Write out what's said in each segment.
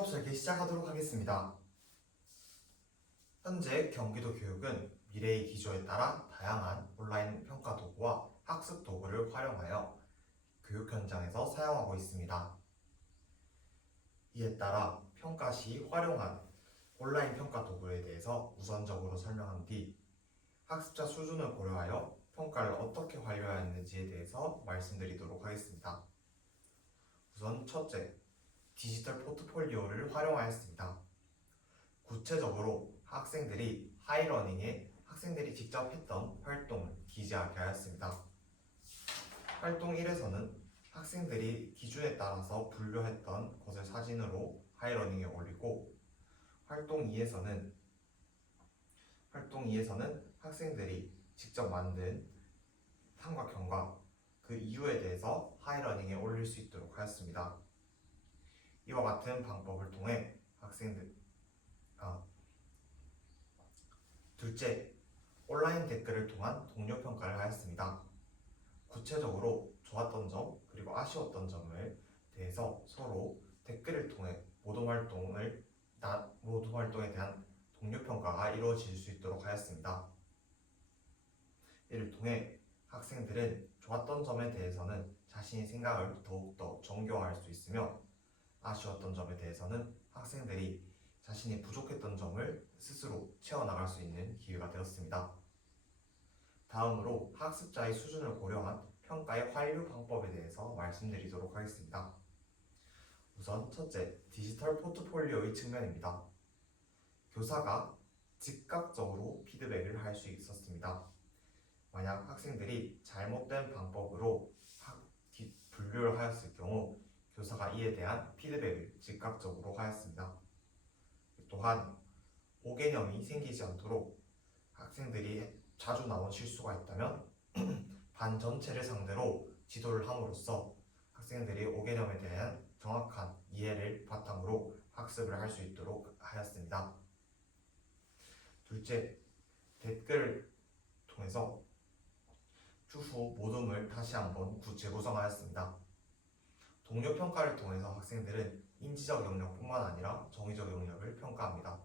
수업 설계 시작하도록 하겠습니다. 현재 경기도 교육은 미래의 기조에 따라 다양한 온라인 평가 도구와 학습 도구를 활용하여 교육 현장에서 사용하고 있습니다. 이에 따라 평가 시 활용한 온라인 평가 도구에 대해서 우선적으로 설명한 뒤 학습자 수준을 고려하여 평가를 어떻게 완료해야 하는지에 대해서 말씀드리도록 하겠습니다. 우선 첫째, 디지털 포트폴리오를 활용하였습니다. 구체적으로 학생들이 하이러닝에 학생들이 직접 했던 활동을 기재하게 하였습니다. 활동 1에서는 학생들이 기준에 따라서 분류했던 것을 사진으로 하이러닝에 올리고, 활동 2에서는 학생들이 직접 만든 삼각형과 그 이유에 대해서 하이러닝에 올릴 수 있도록 하였습니다. 이와 같은 방법을 통해 둘째, 온라인 댓글을 통한 동료 평가를 하였습니다. 구체적으로 좋았던 점 그리고 아쉬웠던 점을 대해서 서로 댓글을 통해 모든 활동에 대한 동료 평가가 이루어질 수 있도록 하였습니다. 이를 통해 학생들은 좋았던 점에 대해서는 자신의 생각을 더욱더 정교화할 수 있으며, 아쉬웠던 점에 대해서는 학생들이 자신이 부족했던 점을 스스로 채워나갈 수 있는 기회가 되었습니다. 다음으로 학습자의 수준을 고려한 평가의 완료 방법에 대해서 말씀드리도록 하겠습니다. 우선 첫째, 디지털 포트폴리오의 측면입니다. 교사가 즉각적으로 피드백을 할 수 있었습니다. 만약 학생들이 잘못된 방법으로 분류를 하였을 경우 교사가 이에 대한 피드백을 즉각적으로 하였습니다. 또한 오개념이 생기지 않도록 학생들이 자주 나온 실수가 있다면 반 전체를 상대로 지도를 함으로써 학생들이 오개념에 대한 정확한 이해를 바탕으로 학습을 할 수 있도록 하였습니다. 둘째, 댓글을 통해서 추후 모둠을 다시 한번 재구성하였습니다. 동료 평가를 통해서 학생들은 인지적 영역뿐만 아니라 정의적 영역을 평가합니다.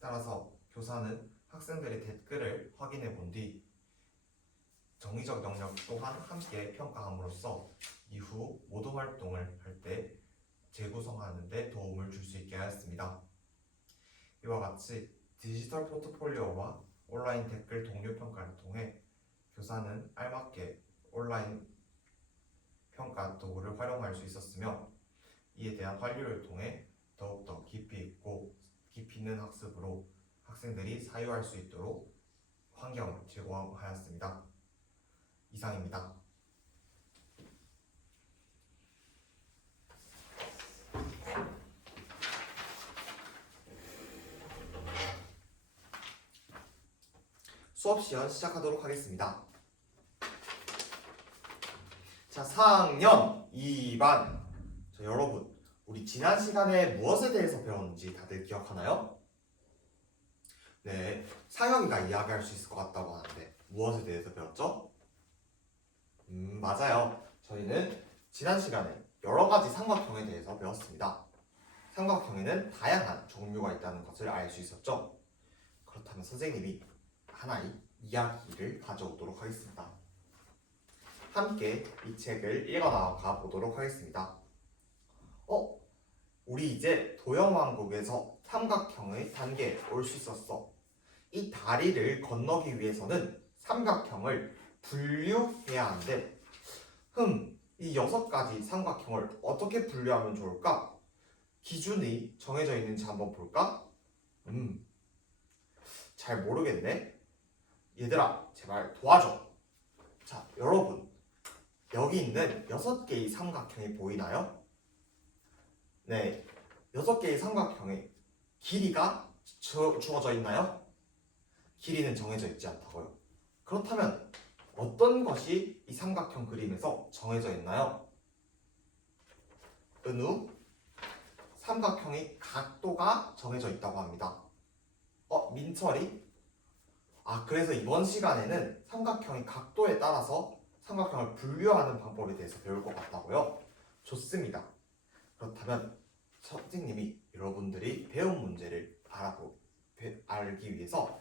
따라서 교사는 학생들의 댓글을 확인해 본 뒤 정의적 영역 또한 함께 평가함으로써 이후 모둠 활동을 할 때 재구성하는 데 도움을 줄 수 있게 하였습니다. 이와 같이 디지털 포트폴리오와 온라인 댓글 동료 평가를 통해 교사는 알맞게 온라인 평가 도구를 활용할 수 있었으며, 이에 대한 활용을 통해 더욱더 깊이 있는 학습으로 학생들이 사유할 수 있도록 환경을 제공하였습니다. 이상입니다. 수업 시연 시작하도록 하겠습니다. 자, 4학년 2반. 자, 여러분, 우리 지난 시간에 무엇에 대해서 배웠는지 다들 기억하나요? 네, 상혁이가 이야기할 수 있을 것 같다고 하는데 무엇에 대해서 배웠죠? 맞아요. 저희는 지난 시간에 여러 가지 삼각형에 대해서 배웠습니다. 삼각형에는 다양한 종류가 있다는 것을 알 수 있었죠? 그렇다면 선생님이 하나의 이야기를 가져오도록 하겠습니다. 함께 이 책을 읽어나가 보도록 하겠습니다. 우리 이제 도형왕국에서 삼각형의 단계에 올 수 있었어. 이 다리를 건너기 위해서는 삼각형을 분류해야 하는데, 이 6가지 삼각형을 어떻게 분류하면 좋을까? 기준이 정해져 있는지 한번 볼까? 잘 모르겠네. 얘들아, 제발 도와줘. 자, 여러분, 여기 있는 6개의 삼각형이 보이나요? 네, 6개의 삼각형의 길이가 주어져 있나요? 길이는 정해져 있지 않다고요. 그렇다면 어떤 것이 이 삼각형 그림에서 정해져 있나요? 은우, 삼각형의 각도가 정해져 있다고 합니다. 민철이? 그래서 이번 시간에는 삼각형의 각도에 따라서 삼각형을 분류하는 방법에 대해서 배울 것 같다고요? 좋습니다. 그렇다면 선생님이 여러분들이 배운 문제를 알기 위해서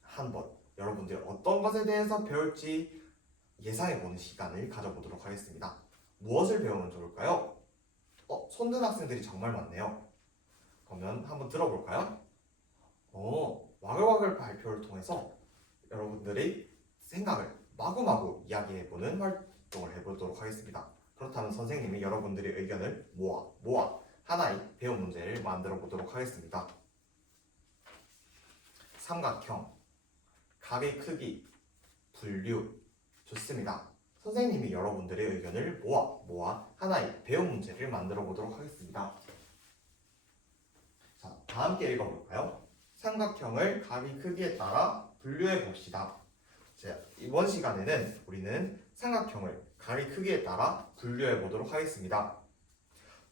한번 여러분들이 어떤 것에 대해서 배울지 예상해보는 시간을 가져보도록 하겠습니다. 무엇을 배우면 좋을까요? 손든 학생들이 정말 많네요. 그러면 한번 들어볼까요? 와글와글 발표를 통해서 여러분들이 생각을 마구마구 이야기해보는 활동을 해보도록 하겠습니다. 그렇다면 선생님이 여러분들의 의견을 모아 하나의 배운 문제를 만들어 보도록 하겠습니다. 삼각형, 각의 크기, 분류. 좋습니다. 선생님이 여러분들의 의견을 모아 하나의 배운 문제를 만들어 보도록 하겠습니다. 자, 다 함께 읽어볼까요? 삼각형을 각의 크기에 따라 분류해 봅시다. 자, 이번 시간에는 우리는 삼각형을 각의 크기에 따라 분류해 보도록 하겠습니다.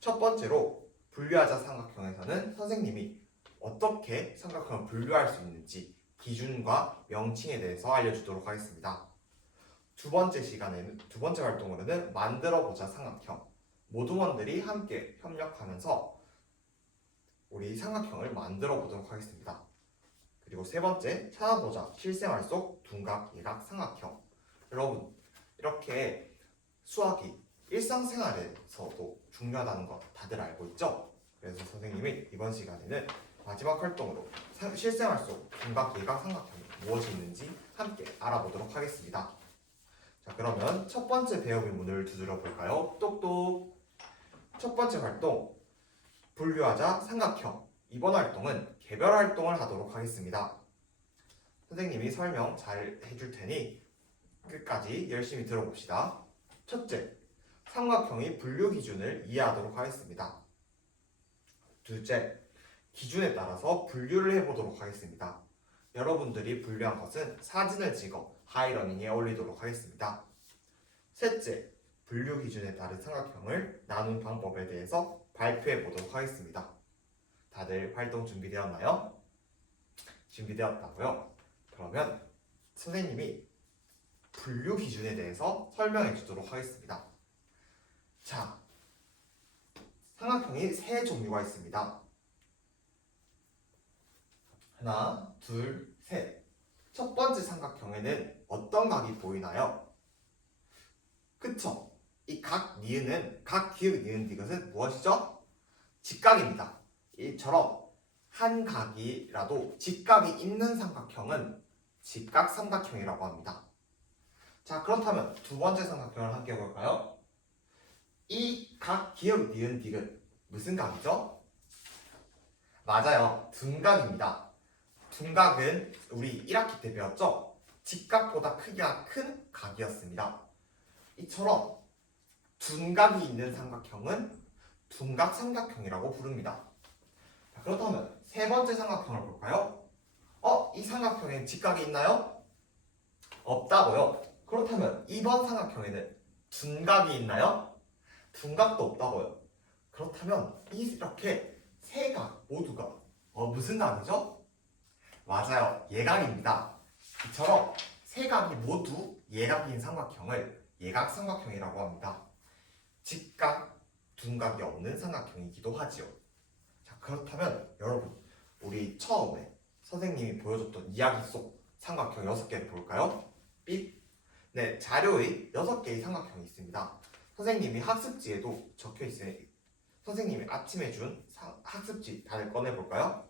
첫 번째로 분류하자 삼각형에서는 선생님이 어떻게 삼각형을 분류할 수 있는지 기준과 명칭에 대해서 알려주도록 하겠습니다. 두 번째 활동으로는 만들어보자 삼각형. 모두원들이 함께 협력하면서 우리 삼각형을 만들어 보도록 하겠습니다. 그리고 세 번째, 찾아보자 실생활 속 둔각, 예각 삼각형. 여러분, 이렇게 수학이 일상생활에서도 중요하다는 거 다들 알고 있죠? 그래서 선생님이 이번 시간에는 마지막 활동으로 실생활 속 둔각, 예각 삼각형이 무엇이 있는지 함께 알아보도록 하겠습니다. 자, 그러면 첫 번째 배움의 문을 두드려 볼까요? 똑똑. 첫 번째 활동, 분류하자 삼각형. 이번 활동은 개별 활동을 하도록 하겠습니다. 선생님이 설명 잘 해줄 테니 끝까지 열심히 들어봅시다. 첫째, 삼각형의 분류 기준을 이해하도록 하겠습니다. 둘째, 기준에 따라서 분류를 해보도록 하겠습니다. 여러분들이 분류한 것은 사진을 찍어 하이러닝에 올리도록 하겠습니다. 셋째, 분류 기준에 따른 삼각형을 나눈 방법에 대해서 발표해 보도록 하겠습니다. 다들 활동 준비되었나요? 준비되었다고요? 그러면 선생님이 분류 기준에 대해서 설명해 주도록 하겠습니다. 자, 삼각형이 세 종류가 있습니다. 하나, 둘, 셋. 첫 번째 삼각형에는 어떤 각이 보이나요? 그쵸? 이 각 니은은, 각 기역 니은 디귿은 무엇이죠? 직각입니다. 이처럼 한 각이라도 직각이 있는 삼각형은 직각삼각형이라고 합니다. 자, 그렇다면 두 번째 삼각형을 함께 볼까요? 이 각 기역 니은 디귿 무슨 각이죠? 맞아요. 둔각입니다. 둔각은 우리 1학기 때 배웠죠? 직각보다 크기가 큰 각이었습니다. 이처럼 둔각이 있는 삼각형은 둔각삼각형이라고 부릅니다. 자, 그렇다면 세 번째 삼각형을 볼까요? 이 삼각형엔 직각이 있나요? 없다고요? 그렇다면 이번 삼각형에는 둔각이 있나요? 둔각도 없다고요? 그렇다면 이렇게 세 각 모두가 무슨 각이죠? 맞아요. 예각입니다. 이처럼 세 각이 모두 예각인 삼각형을 예각삼각형이라고 합니다. 직각, 둔각이 없는 삼각형이기도 하지요. 자, 그렇다면 여러분, 우리 처음에 선생님이 보여줬던 이야기 속 삼각형 6개를 볼까요? 삑! 네, 자료에 6개의 삼각형이 있습니다. 선생님이 학습지에도 적혀 있으니 선생님이 아침에 준 학습지 다들 꺼내볼까요?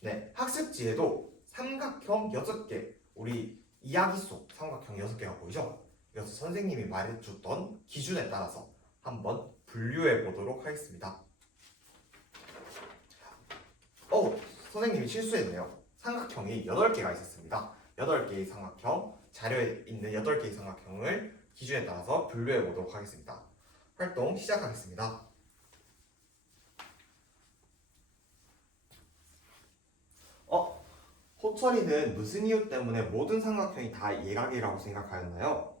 네, 학습지에도 삼각형 6개, 우리 이야기 속 삼각형 6개가 보이죠? 그래서 선생님이 말해줬던 기준에 따라서 한번 분류해 보도록 하겠습니다. 선생님이 실수했네요. 삼각형이 8개가 있었습니다. 8개의 삼각형, 자료에 있는 8개의 삼각형을 기준에 따라서 분류해 보도록 하겠습니다. 활동 시작하겠습니다. 호철이는 무슨 이유 때문에 모든 삼각형이 다 예각이라고 생각하였나요?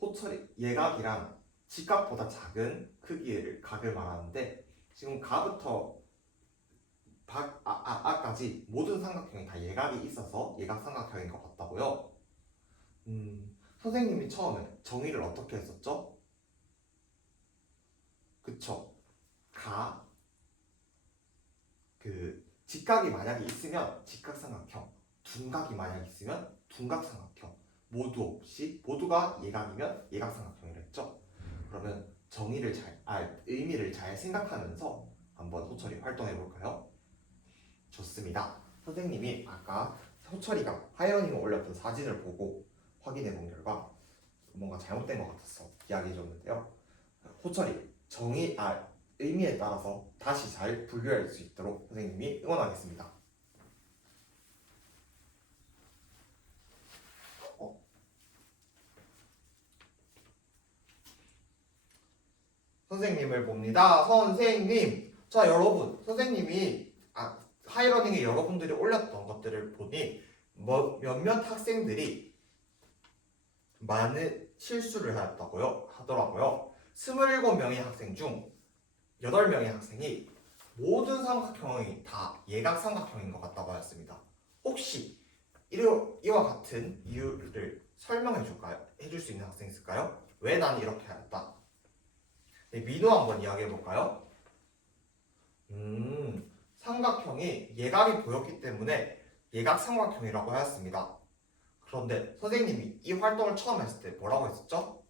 호철이 예각이란 직각보다 작은 크기의 각을 말하는데 지금 가부터 아까지 모든 삼각형이 다 예각이 있어서 예각삼각형인 것 같다고요? 선생님이 처음에 정의를 어떻게 했었죠? 그쵸? 직각이 만약에 있으면 직각삼각형, 둔각이 만약에 있으면 둔각삼각형, 모두가 예각이면 예각삼각형이랬죠? 그러면 의미를 잘 생각하면서 한번 호철이 활동해 볼까요? 좋습니다. 선생님이 아까 호철이가 하이러닝에 올렸던 사진을 보고 확인해 본 결과 뭔가 잘못된 것 같았어 이야기해 줬는데요. 호철이 의미에 따라서 다시 잘 분류할 수 있도록 선생님이 응원하겠습니다. 선생님을 봅니다. 선생님. 자, 여러분. 선생님이 하이러닝에 여러분들이 올렸던 것들을 보니 몇몇 학생들이 많은 실수를 하더라고요. 27명의 학생 중 8명의 학생이 모든 삼각형이 다 예각삼각형인 것 같다고 하였습니다. 혹시 이와 같은 이유를 해줄 수 있는 학생 있을까요? 왜 나는 이렇게 하였다? 네, 민호 한번 이야기해 볼까요? 삼각형이 예각이 보였기 때문에 예각삼각형이라고 하였습니다. 그런데 선생님이 이 활동을 처음 했을 때 뭐라고 했었죠?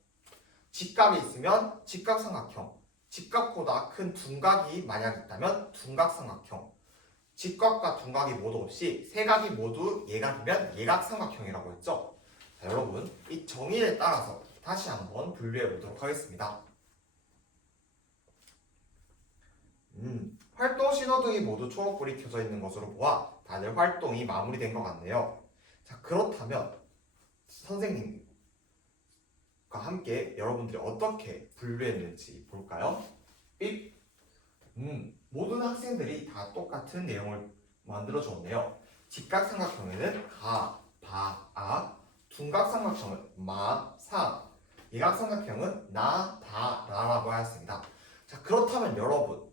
직각이 있으면 직각삼각형, 직각보다 큰 둔각이 만약 있다면 둔각삼각형, 직각과 둔각이 모두 없이 세 각이 모두 예각이면 예각삼각형이라고 했죠. 자, 여러분 이 정의에 따라서 다시 한번 분류해 보도록 하겠습니다. 활동 신호등이 모두 초록불이 켜져 있는 것으로 보아 다들 활동이 마무리된 것 같네요. 자, 그렇다면 선생님과 함께 여러분들이 어떻게 분류했는지 볼까요? 모든 학생들이 다 똑같은 내용을 만들어 줬네요. 직각삼각형에는 가, 바, 아, 둔각삼각형은 마, 사, 예각삼각형은 나, 다, 라라고 하였습니다. 자, 그렇다면 여러분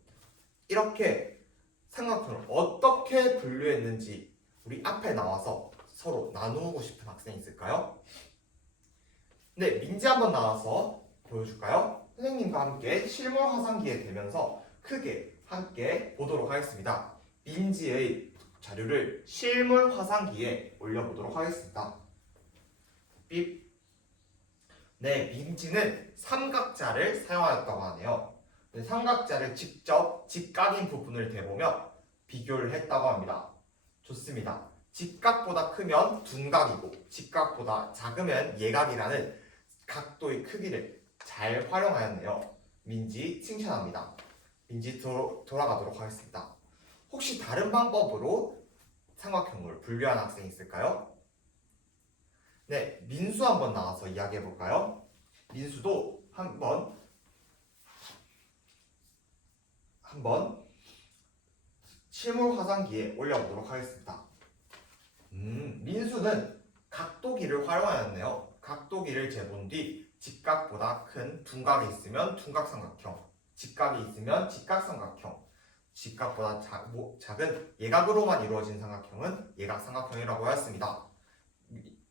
이렇게 삼각형을 어떻게 분류했는지 우리 앞에 나와서 서로 나누고 싶은 학생 있을까요? 네, 민지 한번 나와서 보여줄까요? 선생님과 함께 실물 화상기에 대면서 크게 함께 보도록 하겠습니다. 민지의 자료를 실물 화상기에 올려보도록 하겠습니다. 삐. 네, 민지는 삼각자를 사용하였다고 하네요. 삼각자를 직접 직각인 부분을 대보며 비교를 했다고 합니다. 좋습니다. 직각보다 크면 둔각이고 직각보다 작으면 예각이라는 각도의 크기를 잘 활용하였네요. 민지 칭찬합니다. 민지 돌아가도록 하겠습니다. 혹시 다른 방법으로 삼각형을 분류한 학생 있을까요? 네, 민수 한번 나와서 이야기해 볼까요? 민수도 한번 실물 화상기에 올려보도록 하겠습니다. 민수는 각도기를 활용하였네요. 각도기를 재본 뒤 직각보다 큰 둔각이 있으면 둔각삼각형, 직각이 있으면 직각삼각형, 직각보다 작은 예각으로만 이루어진 삼각형은 예각삼각형이라고 하였습니다.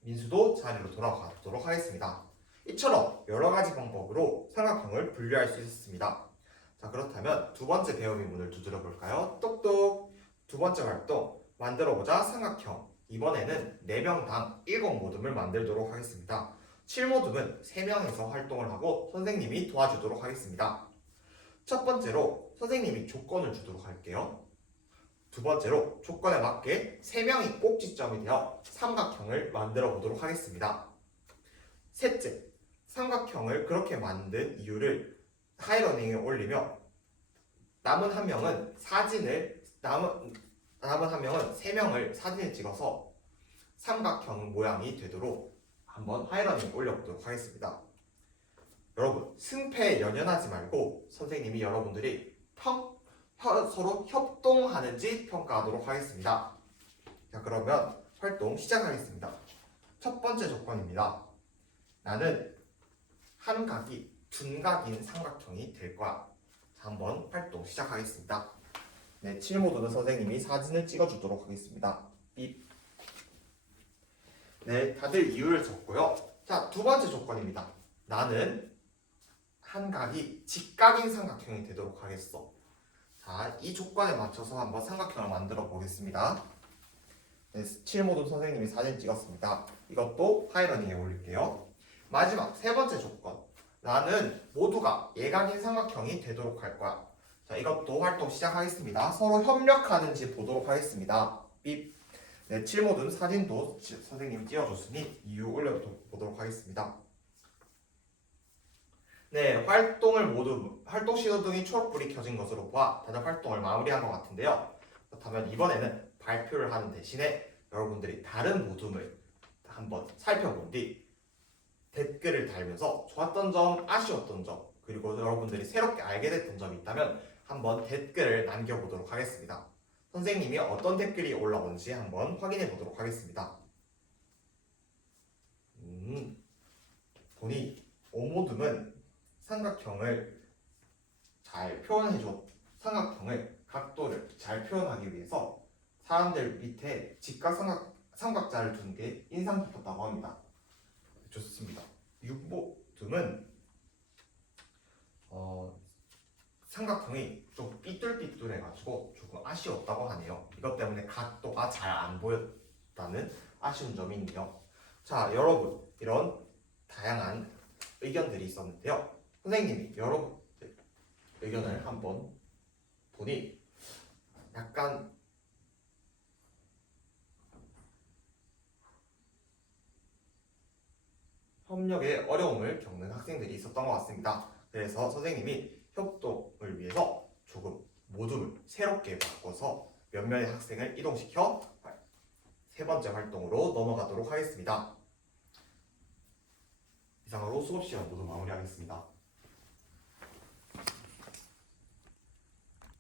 민수도 자리로 돌아가도록 하겠습니다. 이처럼 여러 가지 방법으로 삼각형을 분류할 수 있었습니다. 자, 그렇다면 두 번째 배움의 문을 두드려 볼까요? 똑똑! 두 번째 활동, 만들어보자 삼각형. 이번에는 4명당 1모듬을 만들도록 하겠습니다. 7모듬은 3명에서 활동을 하고 선생님이 도와주도록 하겠습니다. 첫 번째로 선생님이 조건을 주도록 할게요. 두 번째로 조건에 맞게 3명이 꼭지점이 되어 삼각형을 만들어 보도록 하겠습니다. 셋째, 삼각형을 그렇게 만든 이유를 하이러닝에 올리며 남은 한 명은 3명을 사진을 찍어서 삼각형 모양이 되도록 한번 하이러닝에 올려보도록 하겠습니다. 여러분, 승패에 연연하지 말고 선생님이 여러분들이 서로 협동하는지 평가하도록 하겠습니다. 자, 그러면 활동 시작하겠습니다. 첫 번째 조건입니다. 나는 한 각이 둔각인 삼각형이 될 거야. 자, 한번 활동 시작하겠습니다. 네, 7모드는 선생님이 사진을 찍어주도록 하겠습니다. 삐. 네, 다들 이유를 적고요. 자, 두 번째 조건입니다. 나는 한 각이 직각인 삼각형이 되도록 하겠어. 자, 이 조건에 맞춰서 한번 삼각형을 만들어 보겠습니다. 네, 7모둠 선생님이 사진 찍었습니다. 이것도 파일러닝에 올릴게요. 마지막 세 번째 조건. 나는 모두가 예각인 삼각형이 되도록 할 거야. 자, 이것도 활동 시작하겠습니다. 서로 협력하는지 보도록 하겠습니다. 삐. 네, 7모둠 사진도 선생님이 찍어줬으니 이유 올려보도록 하겠습니다. 네, 활동 신호등이 초록불이 켜진 것으로 보아 다들 활동을 마무리한 것 같은데요. 그렇다면 이번에는 발표를 하는 대신에 여러분들이 다른 모둠을 한번 살펴본 뒤 댓글을 달면서 좋았던 점, 아쉬웠던 점, 그리고 여러분들이 새롭게 알게 됐던 점이 있다면 한번 댓글을 남겨보도록 하겠습니다. 선생님이 어떤 댓글이 올라온지 한번 확인해 보도록 하겠습니다. 보니 오모둠은 삼각형을 각도를 잘 표현하기 위해서 사람들 밑에 삼각자를 두는 게 인상 깊었다고 합니다. 좋습니다. 육모둠은 삼각형이 좀 삐뚤삐뚤해가지고 조금 아쉬웠다고 하네요. 이것 때문에 각도가 잘 안 보였다는 아쉬운 점이 있네요. 자, 여러분, 이런 다양한 의견들이 있었는데요. 선생님이 여러분 의견을 한번 보니 약간 협력에 어려움을 겪는 학생들이 있었던 것 같습니다. 그래서 선생님이 협동을 위해서 조금 모둠을 새롭게 바꿔서 몇몇의 학생을 이동시켜 세 번째 활동으로 넘어가도록 하겠습니다. 이상으로 수업 시간 모두 마무리하겠습니다.